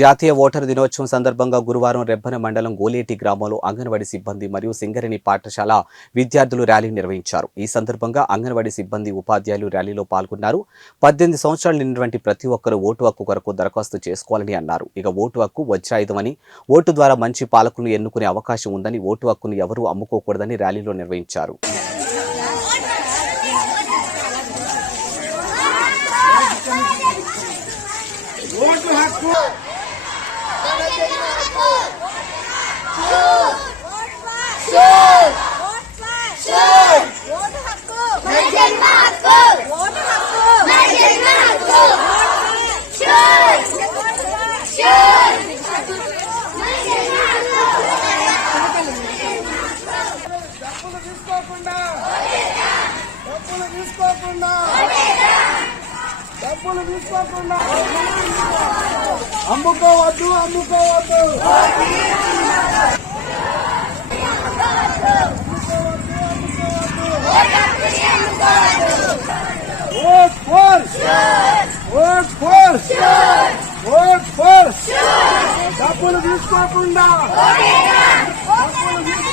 జాతీయ ఓటరు దినోత్సవం సందర్భంగా గురువారం రెబ్బన మండలం గోలేటి గ్రామంలో అంగన్వాడీ సిబ్బంది మరియు సింగరేణి పాఠశాల విద్యార్థులు ర్యాలీ నిర్వహించారు. ఈ సందర్భంగా అంగన్వాడీ సిబ్బంది ఉపాధ్యాయులు ర్యాలీలో పాల్గొన్నారు. పద్దెనిమిది సంవత్సరాలు నిండినటువంటి ప్రతి ఒక్కరూ ఓటు హక్కు కొరకు దరఖాస్తు చేసుకోవాలని అన్నారు. ఇక ఓటు హక్కు వజ్రాయుధమని ఓటు ద్వారా మంచి పాలకులను ఎన్నుకునే అవకాశం ఉందని ఓటు హక్కును ఎవరూ అమ్ముకోకూడదని ర్యాలీలో నిర్వహించారు. డబ్బులు తీసుకోకుండా డబ్బులు తీసుకోకుండా డబ్బులు తీసుకోకుండా అమ్ముకోవద్దు అమ్ముకోవద్దు vote for vote for vote for డబ్బులు తీసుకోకుండా డబ్బులు తీసుకోకుండా